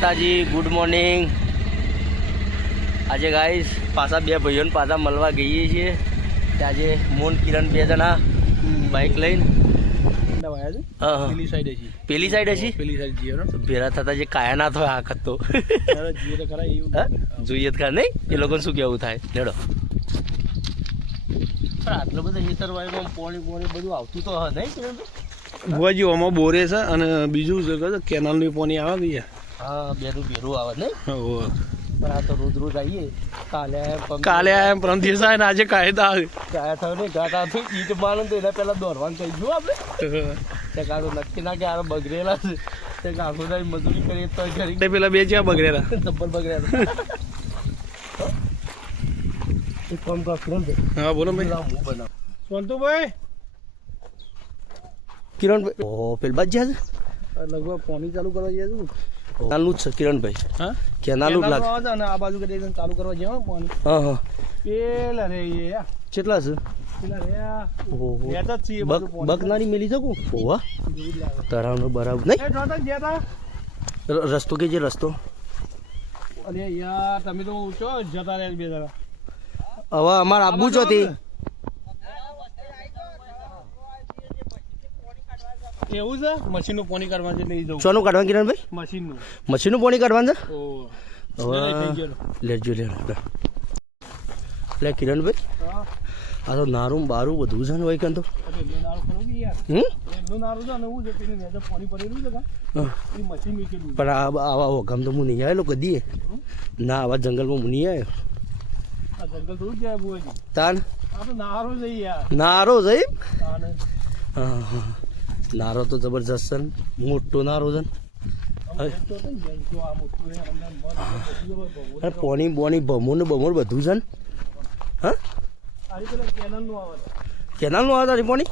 માતાજી good morning આજે guys પાછા બે ભાઈઓને પાછા મળવા ગઈએ છીએ. તે આજે મોન કિરણ બે જણા બાઇક લઈને. હા, હા. પેલી સાઈડ પેલી સાઈડ હશે પેલી સાઈડ જીઓ ભેરા થતા જે કાયા ના થાય આખત તો. ખરા એવું હા? જોઈએ ખરા નહીં? એ લોકોને શું કેવું થાય? લેડો આટલો બધો હેતરવાળીમાં પોણી પોણી બધું આવતું તો હા નહીં? ભુવાજી આમાં બોરે છે અને બીજું છે કે કેનાલની પોણી આવે કે હા બેરું બેરું આવે ને પણ આ તો રોજ રોજ આવીએ. કાલે આયા, કાલે આયા એમ પરમ દિવસ આયા ને આજે કાયદા આવે કાયા થયો ને ગાતા તો ઈટ માનું તો એના પહેલા દોરવાનું થઈ ગયું આપણે. તે કાઢું નક્કી ના કે આ બગડેલા છે. તે આખું દાડી મજૂરી કરીએ તો કરી તે પેલા બે જ્યાં બગડેલા. તબ્બલ બગડ્યા એક કામ કર કિરણભાઈ હા બોલો ભાઈ. હું બનાવું? સંતુભાઈ કિરણભાઈ ઓ પેલ બાદ છે? લગભગ પાણી ચાલુ કરવા જઈએ છું. કેનાલનું જ છે કિરણભાઈ. હા? કેનાલનું જ લાગે. આ બાજુ કરી ચાલુ કરવા જઈએ પણ હા હા. પેલા રે એ કેટલા છે? જેવું રસ્તો કે જે રસ્તો? અરે યાર તમે તો જતા રહ્યા બે જણા. હવે અમારે આપવું જ તે એવું છે? મશીનનું પાણી કાઢવા છે લઈ જવું. શોનું કાઢવાનું કિરણભાઈ? મશીનનું. મશીનનું પાણી કાઢવા છે? હવે લેજો લે લે કિરણભાઈ. આ તો નારું બારું બધું છે ને ભાઈ કાં તો પાણી આવા વગમ તો હું નહીં આવેલો કદી. ના આવા જંગલમાં હું નહીં આવ્યો. આ જંગલ થોડું જાય તાન? નારું યાર. નારો જઈ હા હા. નારો તો જબરજસ્ત છે ને. મોટો નારો છે ને. ને પોણી બોણી ભમું ને બમોર બધું છે ને. હા? આ રીતે કેનલનું આવે પોણી?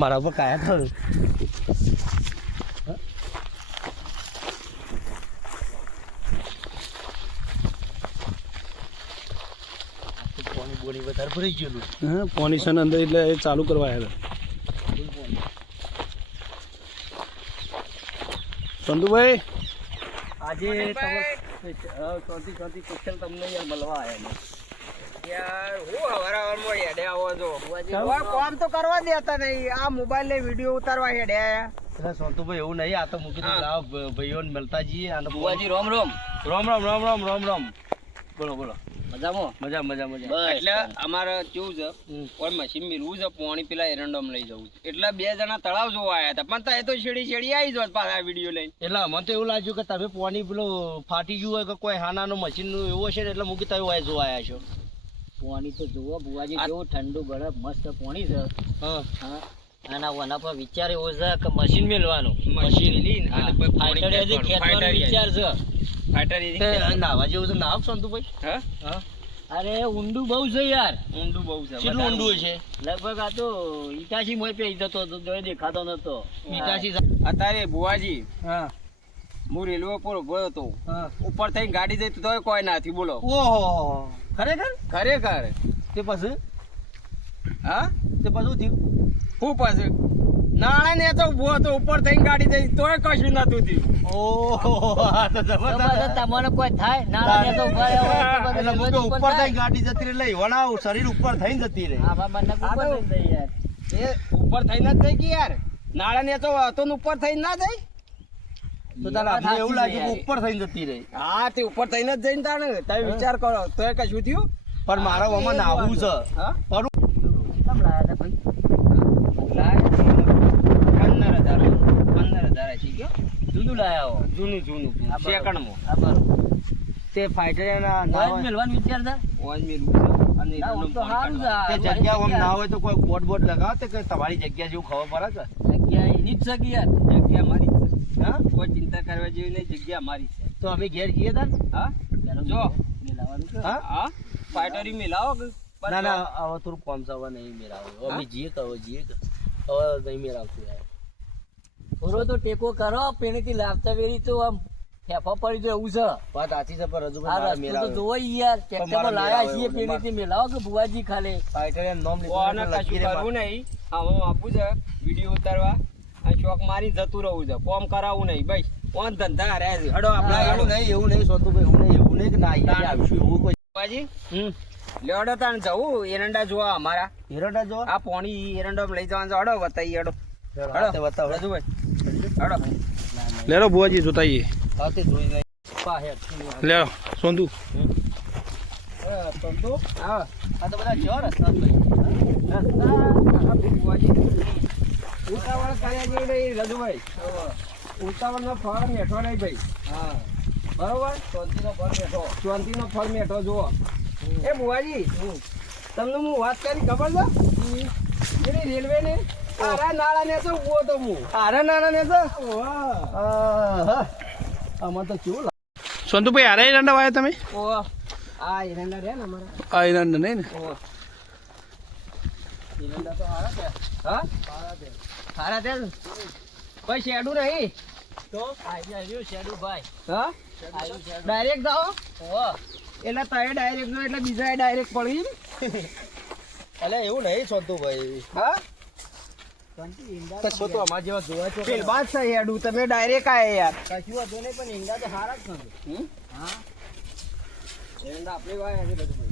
મારા ઉપર કાયા થયું પોણી બોણી વધારે ભરાઈ ગયેલું. હા પોણી છે અંદર એટલે એ ચાલુ કરવા આવ્યા સંતુભાઈ આજે ચોથી ચોથી ક્વેશ્ચન તમને યાર મળવા આવ્યા યાર હું હવારવારમાં હેડે આવો છો. કામ તો કરવા દેતા નહીં. આ મોબાઈલ ને વીડિયો ઉતારવા હેડે સોનતુભાઈ એવું નહીં. આ તો મૂકી દઉં લાવ ભાઈઓને મળતા જઈએ. અને બુવાજી રોમ રોમ. રોમ રામ રોમ રામ રોમ રોમ. બોલો બોલો. મજામાં? મજા મજા મજા. એટલે અમારે કેવું છે? કોઈ મશીન મિલવું છે પાણી પેલા એરંડોમ લઈ જવું છે. એટલે બે જણા તળાવ જોવા આવ્યા હતા. પણ તા તો શેડી શેડી આવી જોત પાછા વીડિયો લઈને. એટલે મને તો એવું લાગ્યું કે તમે પાણી પેલું ફાટી ગયું હોય કે કોઈ હાનાનું મશીનનું એવું હશે ને એટલે મૂકી તમે વાય જોવા આવ્યા છો. પાણી તો જોવો બુવાજી કેવું ઠંડુ ગળે મસ્ત પાણી છે. હા. હા. આના વના પર વિચાર એવો છે કે મશીન મેળવાનું મશીન. લઈને ફાઈટર વિચાર છે. નાવા જેવું છે. નાવ સોનતુભાઈ હા? હા. અરે ઊંડું બહુ છે યાર. ઊંડું બહુ છે. કેટલું ઊંડું છે? લગભગ આ તો ઇટાશી મોય પે જતો તો જોઈ દેખાતો નતો. મીઠાશી અત્યારે બુવાજી હા. હું રેલવે પર ઊભો હતો. હા. ઉપર થઈને ગાડી જઈ તો કોઈ નાથી બોલો. ઓહો ખરેખર? ખરેખર. તે પછી? હા? તે પછી થયું? હું પાછું નાણા ને તો ઊભો હતો ઉપર થઈને ગાડી જઈ તોય કશું નતું થયું. ઓહો આ તો જબરદસ્ત. તમને કોઈ થાય? ના ને તો ઊભા રહ્યા એટલે બધા મૂકે ઉપર ઉપર થઈ ગાડી જતી રહી લઈ વણાવ શરીર ઉપર થઈને જતી રહી. આમાં બંને ઉપર જાય યાર. એ ઉપર થઈને જ થઈ ગઈ યાર. નાણા ને તો હતો ઉપર થઈને ના થઈ. તો તારે એવું લાગે લાગ્યું કે ઉપર થઈને જતી રહી. હા તે ઉપર થઈને જ જઈને તાણે. તમે વિચાર કરો તોય કશું થયું? પણ મારા આમાં નાવું છે. હા? પણ લાયા હતા ભાઈ? પંદર હજાર પંદર ગયો. જુદું લાયા જૂનું જૂનું સેકન્ડમાં. આ બરોબર. તે ફાઈટર એના મોય જ મેલવાનો ઓજ મેલું અને ના, આમ એનું તો સારું છે તે જગ્યા આમ ના હોય તો કોઈ બોર્ડ બોર્ડ લગાવો તે કે તમારી જગ્યા જેવું ખબર પડે છે? જગ્યા એની જ છે કે યાર? જગ્યા મારી છે. હા? કોઈ ચિંતા કરવા જેવી નહીં જગ્યા મારી છે. તો અમે ઘેર જઈએ તા? હા? જો. મેલાવાનું છે. હા? હા? ફાઈટરી મિલાવો કે ના ના હવે થોડું કોમ હવે નહીં મેળાવો અમે જીએ કહો જીએ હવે નહીં મેળાવતું યાર. થોડો તો ટેકો કરો પેણીથી લાવતા વેરી તો આમ ફેફો પડી જાય એવું છે. વાત સાચી છે પણ હજુ આ મારા રસ્તો તો જોવો યાર ટ્રેક્ટરમાં લાયા છીએ પેણીથી મેલાવો કે બુવાજી ખાલે? ફાઈટર એમ નામ લીધું કશું કરવું નહીં. હા હું આપું છે વીડિયો ઉતારવા. અને શોખ મારી જતું રહું છે. કોમ કરાવું નહીં. ભાઈ કોણ ધંધા હાર્યા છે? હડો આપણા એવું નહીં એવું નહીં સોતુભાઈ એવું નહીં એવું નહીં કે ના અહીંયા આવશું એવું કોઈ બાજી હમ. લેવડો તાણ જવું એરંડા જોવા અમારા. એરંડા જો આ પોણી એરંડો લઈ જવાનું છે. હડો બતાવી હડો. હડો બતાવો. રાજુભાઈ. લેરો બુઆજી જોતાઈએ હા તે જોઈ લઈ પાસે લેરો સોંધુ સંતો હા આ તો બધા જો રસ્તા ભાઈ ઉતાવળ કર્યા જેવી નહીં રાજુભાઈ. ઉતાવળનો ફળ મેઠો નહીં ભાઈ. હા. બરોબર? શાંતિનો ફળ બેઠો શાંતિનો ફળ મેઠો જુઓ. એ બુવાજી તમને હું વાત કરી ખબર છે? રેલવે ને આરા નાળા ને તો ઊભો તો હું. આરે નાના ને તો. આમાં તો કેવું સોંધુભાઈ હારે એરંડા વાયા તમે? ઓહો આ એરંડા રે ને અમારા. આ એરંડા નહીં ને? એરંડા તો હારા છે. હા? હારા છે? કોઈ શેડું નહીં? તો? આઈ રહ્યું શેડુ ભાઈ હા ડાયરેક્ટ જાઓ. ઓહો. એટલે તમે ડાયરેક્ટ એટલે બીજા ડાયરેક્ટ પડી એટલે એવું નહીં સંતુભાઈ. હા? તો અમાર જેવા જોવા છો પેલ બાદ છે હેડું તમે ડાયરેક્ટ આયા યાર. કશું વાંધો નહીં પણ ઈંડા તો સારા જ નથી હા. આપણે વાયા છે બધું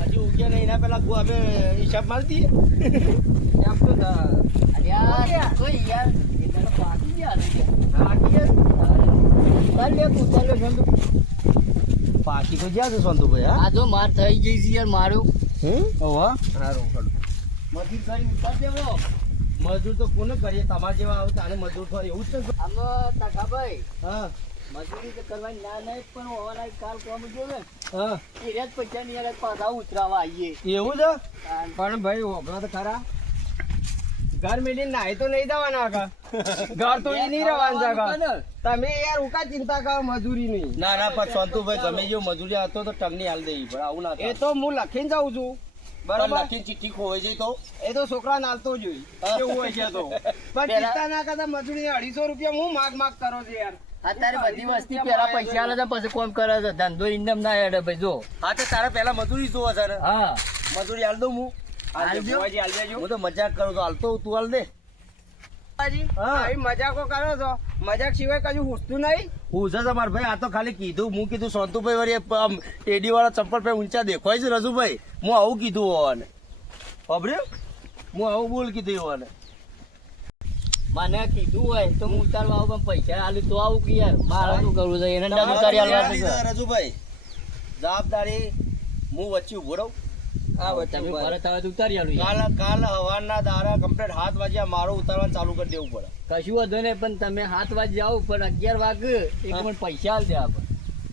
હજી ઉગ્યા નહીં એના પેલા અમે હિસાબ મારી દઈએ એમ તો યાર કોઈ યાર પાકી ગયા. બાકી તો જ્યાં છે સંતુભાઈ આ જો માર થઈ ગઈ છે યાર મારું. હમ? ઓવા સારું હારું. મજૂર કરી ઉતાર દેવો. મજૂર તો કોને કરીએ? તમારે જેવા આવે તારે મજૂર થાય એવું જ છે. આમાં તાકાભાઈ હા. મજૂરી તો કરવાની ના નહીં પણ હોવાના કાલ કોમ જોવે હા. એ રેત પૈસા યાર પાછા ઉતરાવા આવીએ. એવું છે? પણ ભાઈ હોભળો તો ખરા. ઘર મેલીને નાહી તો નહીં જવાના કા? ઘર તો ઈ નહીં રહેવાનું કા. તમે યાર ઉકા ચિંતા કરો મજૂરી નહીં. ના ના પણ સંતુભાઈ તમે જો મજૂરી હતો તો ટંગની હાલ દેવી પણ આવું ના એ તો હું લખીને જાઉં છું. બરાબર. લખીને ચિઠ્ઠી ખોવાઈ જાય તો? એ તો છોકરા નાલતો જોઈ કેવું હોય છે તો? પણ ચિંતા ના કરતા મજૂરી અઢીસો રૂપિયા હું માગ માગ કરો છો યાર? અત્યારે બધી વસ્તી પેલા પૈસા આલે છે પછી કોમ કરે છે. ધંધો ઇન્ડમ ના હેડે ભાઈ જો. હા તો તારે પેલા મજૂરી જોવા છે ને? હા. મજૂરી હાલ દઉં હું. હું તો મજાક કરું તો હાલતો તું હાલ દે મજાકો કરો છો. મજાક સિવાય કશું પૂછતું નહીં. હું છે તમારે ભાઈ આ તો ખાલી કીધું. હું કીધું સોંતુભાઈ વળી એડી વાળા ચંપલ ભાઈ ઊંચા દેખાય છે રજુભાઈ. હું આવું કીધું હોવાને. ખબર્યું હું આવું બોલ કીધું હોવાને. મને કીધું હોય તો હું ઉતારવા આવું પણ પૈસા આલું તો આવું કે યાર? મારે શું કરવું છે? એને ડબલ કરી આલવા રજુભાઈ. જવાબદારી હું વચ્ચે ઊભો રહું. તમે પરત આવે તો ઉતારી આલું કાલ કાલ હવારના દારા કમ્પ્લીટ હાથ વાગ્યા મારો ઉતારવાનું ચાલુ કરી દેવું પડે. કશું વધુ નહીં પણ તમે સાત વાગે જાઓ પણ અગિયાર વાગે એક પણ પૈસા આલ દે આપણે.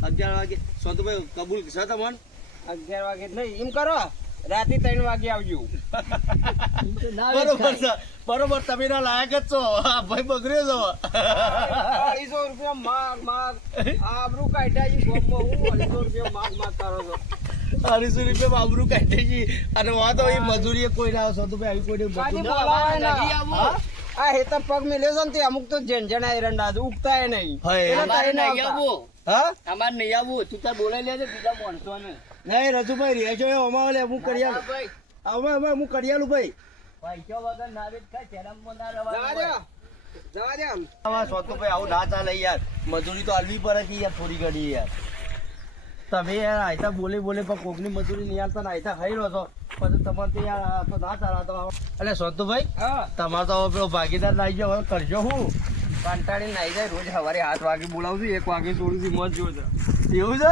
અગિયાર વાગે. સંતુભાઈ કબૂલ છે તમને અગિયાર વાગે નહીં એમ કરો. રાતે ત્રણ વાગે આવજો. ના બરોબર બરોબર તમે ના લાયક જ છો. આ ભાઈ બગડ્યો છો. અઢીસો રૂપિયા માગ માગ. આબરું કાઢ્યા ગોમમાં હું અઢીસો રૂપિયા માગ માગ કરો છો. અઢીસો રૂપિયા બાબરું કાઢે છે. અને વાત હોય મજૂરી કોઈ ના આવશો તો આવી કોઈ કાજી નહીં બોલાવાય ના. નથી આવવું. હા? આ હેતર પગ મેલ્યો છે ને અમુક તો ઝંઝણા એરંડા છે, ઉગતાય એ. એટલે અમારે નહીં આવવું હા? અમારે નહીં આવવું તું તાર બોલાઈ લેજે બીજા માણસો ને નહીં રજુભાઈ રેજો એ અમારે હું ભાઈ. અમે અમે હું કરી ભાઈ. પૈસા વગર ના વેચ ખાય શરમમાં ના રહેવાનું જવા હોય. દો જવા દો આમ. આવા ના ચાલે યાર. મજૂરી તો હાલવી પડે કે યાર થોડી ઘણી યાર. તમે યાર આયતા બોલે બોલે પણ કોકની મજૂરી નહીં આવતા ને આયતા ખાઈ રહ્યો છો. પછી તમારે તો યાર તો ના ચાલે આ તો એટલે સોતુભાઈ તમારે તો પેલો ભાગીદાર લાવી ગયો હવે કરજો હું. કંટાળી નાઈ જાય રોજ સવારે આઠ વાગે બોલાવું છું એક વાગે છું મોજ જોજો એવું છે?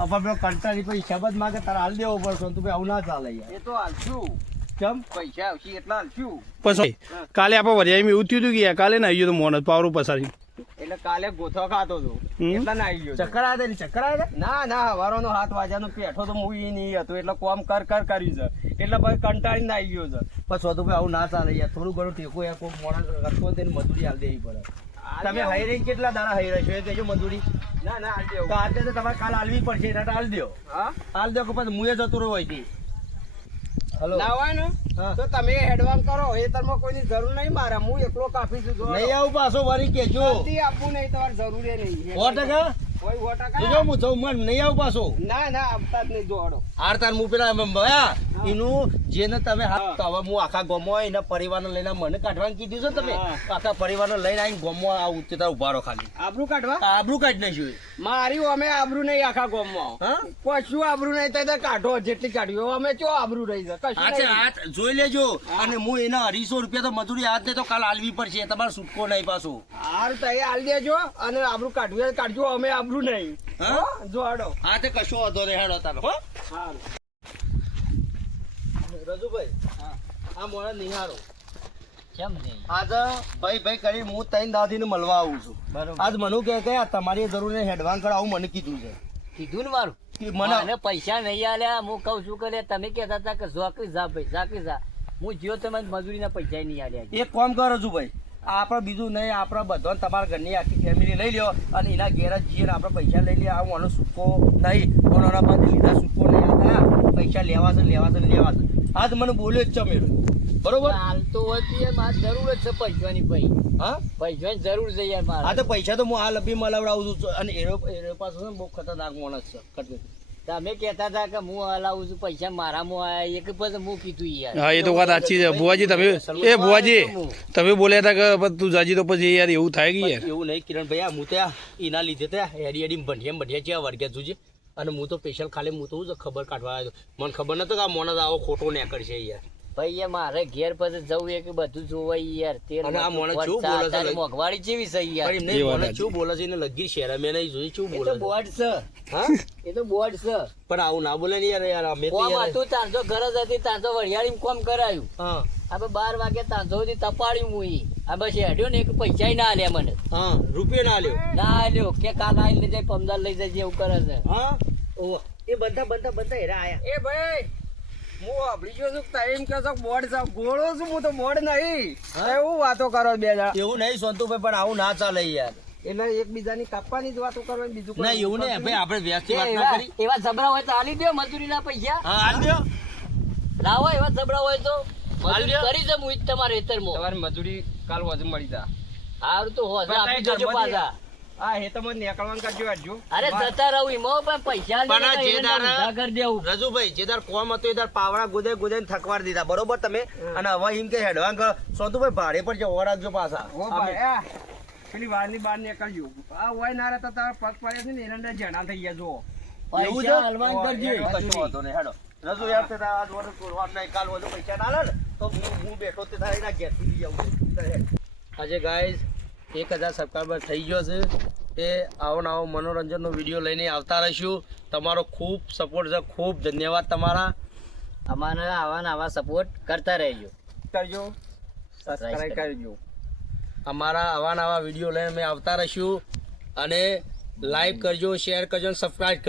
આપણે પેલો કંટાળી પછી શબદ માગે તારે હાલ દેવો પડે સોતુભાઈ આવું ના ચાલે યાર. એ તો હાલશું. કેમ? પૈસા આવશે એટલા હાલશું. પછી કાલે આપણે વરિયામાં એવું થયું હતું કે કાલે નાઈ ગયો તો મોન પાવરું પસારી. એટલે કાલે ગોથો ખાતો હતો. એટલે ના આવી ગયો ચક્કર આવે ને ચક્કર આવે ના ના હવારોનો હાથ વાજાનો પેઠો તો મૂવી નહીં હતો એટલે કોમ કર કર કર્યું છે. એટલે પછી કંટાળીને આવી ગયો છે. પણ સોતુભાઈ આવું ના ચાલે યાર થોડું ઘણું ટેકો યાર કોઈ મોણસ રસ્તો હોય મજૂરી હાલ દેવી પડે. તમે હાઈ રહી કેટલા દાડા હાઈ રહેશો એ કહેજો મજૂરી. ના ના હાલ તો આજે તમારે કાલ હાલવી પડશે એટલે હાલ દો હા? હાલ દો કે પછી મુએ જતું રહ્યો હોય હલો. ના હોય ને હા. તો તમે એડવાન્સ કરો. એ તમારે કોઈની જરૂર નહીં મારે. હું એકલો કાપી છું નહીં આવું પાછો વળી કેજો. આપવું નહીં તમારે જરૂર નહીં. સો ટકા? કોઈ સો હું જઉં મન નહીં આવું પાછો. ના ના આવતા જ નહીં જોડો હાર તાર હું પેલા ભયા એનું જેને તમે હવે હું આખા ગોમો એના પરિવારને લઈને મને કાઢવાનું કીધું છે તમે. આખા પરિવારને લઈને આવીને ગોમો આ ઉચ્ચતા ઊભા રહો ખાલી. આબરૂ કાઢવા? આબરું કાઢી નાખ્યું મારી અમે આબરૂ નહીં આખા ગામમાં. કશું આબરૂ નહીં તો કાઢો જેટલી કાઢ્યો અમે ચો આબરૂ રહી નહીં. જોઈ લેજો. અને હું એના અઢીસો રૂપિયા તો મજૂરી હાથ તો કાલ આલવી પડશે તમારે છૂટકો નહીં પાછો. હાર તો એ આલ દેજો અને આબરૂ કાઢવી કાઢજો. અમે આબરૂ નહીં. હા? હો? જોડો હા તે કશો વાંધો નહીં હેડો તારો. હો? સારું. રજુભાઈ આ મોડા નિહાળો. કેમ નહીં? આજે ભાઈ ભાઈ કરી હું ત્રણ દાદીને મળવા આવું છું. બરોબર. આજ મને કે આ તમારી જરૂર ને હેડવાન કરાવું મને કીધું છે. કીધું ને મારું? મને પૈસા નહીં આલ્યા. હું કહું છું કે તમે કહેતા હતા કે ઝોકી જા ભાઈ ઝાકી જા. હું જ્યો તમે મજૂરીના પૈસા નહીં આલ્યા. એક કામ કરો છું ભાઈ આપણે બીજું નહીં આપણે બધાને તમારા ઘરની આખી ફેમિલી લઈ લ્યો અને એના ઘેર જ જઈએ આપણે પૈસા લઈ લઈએ આવું આનો સૂકો નહીં. પણ એના પાસે લીધા સૂકો નહીં. હતા પૈસા લેવા છે લેવા છે લેવા છે. આજ મને બોલ્યો જ છે ચમેરો બરોબર? હાલ તો હોય તો યાર મારે જરૂર જ છે પૈસાની ભાઈ. હા? પૈસાની જરૂર છે યાર હા મારે તો પૈસા તો હું આ લપી મલાવડાવું છું. અને એરો એરો પાસે બહુ ખતરનાક માણસ છે. ખતરનાક. તમે કહેતા હતા કે હું હલાવું છું પૈસા મારામાં આયા એક પછી હું કીધું યાર. હા એ તો વાત સાચી છે. બુવાજી તમે એ બુવાજી તમે બોલ્યા હતા કે તું જાજી તો પછી યાર એવું થાય કે યાર? એવું નહીં કિરણ ભાઈ આ હું ત્યાં એના લીધે ત્યાં હેડી હેડી ભંડિયા ભંડિયા જેવા વર્ગ્યા છું છે અને હું તો સ્પેશિયલ ખાલી હું તો ખબર કાઢવા આવ્યો. મને ખબર નતો કે આ મોણસ આવો ખોટો નીકળશે યાર. ભાઈ મારે ઘેર પછી જવું એ કે બધું જોવાય યાર. તેલ અને આ બોલે છે યાર. એમને. શું બોલે છે? એને લગી શેરા મેં નહીં જોઈ શું એ બોલે તો બોર્ડ છે. હા? એ તો બોર્ડ છે. પણ આવું ના બોલે ને યાર યાર અમે તો કોમ યાર હતું તાંજો જ હતી તાંજો વરિયાળી કોમ કરાયું. હા. હવે બાર વાગે તાંજો સુધી તપાડ્યું હું ઈ. આ બસ હેડ્યો ને એક પૈસા ના લે મને. હા રૂપિયો ના લ્યો ના લ્યો કે કાલ આઈ લઈ જાય પમદાર લઈ જાય એવું કરે છે. હા? ઓહ. એ બધા બધા બધા હેરા આયા. એ ભાઈ! હું વાપરી ગયો છું ટાઈમ કે છો બોર્ડ છે ગોળો છું હું તો બોર્ડ નહીં. એવું વાતો કરો બે જણા? એવું નહીં સોનતુભાઈ પણ આવું ના ચાલે યાર. એટલે એકબીજાની કાપવાની જ વાતો કરવાની બીજું ના એવું નહીં ભાઈ આપણે વ્યસ્ત વાત ના કરી. એવા જબરા હોય તો આલી દો મજૂરીના પૈસા. હા હાલ દ્યો. લાવો એવા જબરા હોય તો. મજૂરી. કરી હું જ તમારી મજૂરી કાલ વધુ મળી જા. હારું તો હોજ આપી દેજો પાછા. આ હેતમાં નીકળવાનું કરજો આજુ અરે જતા રહું એમાં પણ પૈસા પણ જે એને દાડા- દેવું. રજુભાઈ જે તાર કોમ હતું એ તાર પાવડા ગુદે ગુદે થકવાર દીધા. બરોબર તમે? અને હવે એમ કે હેડવાન કરો સોતુભાઈ ભાડે પર જવો રાખજો પાછા. ઓ ભાઈ પેલી વારની બહાર નીકળજો. આ હોય ના રહેતા તારા પગ પડે છે ને એરંડા જણા થઈ ગયા જો એવું છે? હલવાન કરજો. એ વાંધો નહીં, હેડો. રજુ યાર તે આજ વરસ વાત નહીં, કાલ વધુ પૈસા ના લે તો હું- હું બેઠો તે તારા લઈ આવું. આજે ગાઈઝ એક હજાર સબસ્ક્રાઈબર થઈ ગયો છે. એ આવો નવો મનોરંજનનો વીડિયો લઈને આવતા રહીશું. તમારો ખૂબ સપોર્ટ છે. ખૂબ ધન્યવાદ તમારા. અમારે આવા ને આવા સપોર્ટ કરતા રહેજો. કરજો. સબસ્ક્રાઇબ કરજો. અમારા આવા નવા વીડિયો લઈને અમે આવતા રહીશું. અને લાઈક કરજો શેર કરજો અને સબસ્ક્રાઈબ કરજો.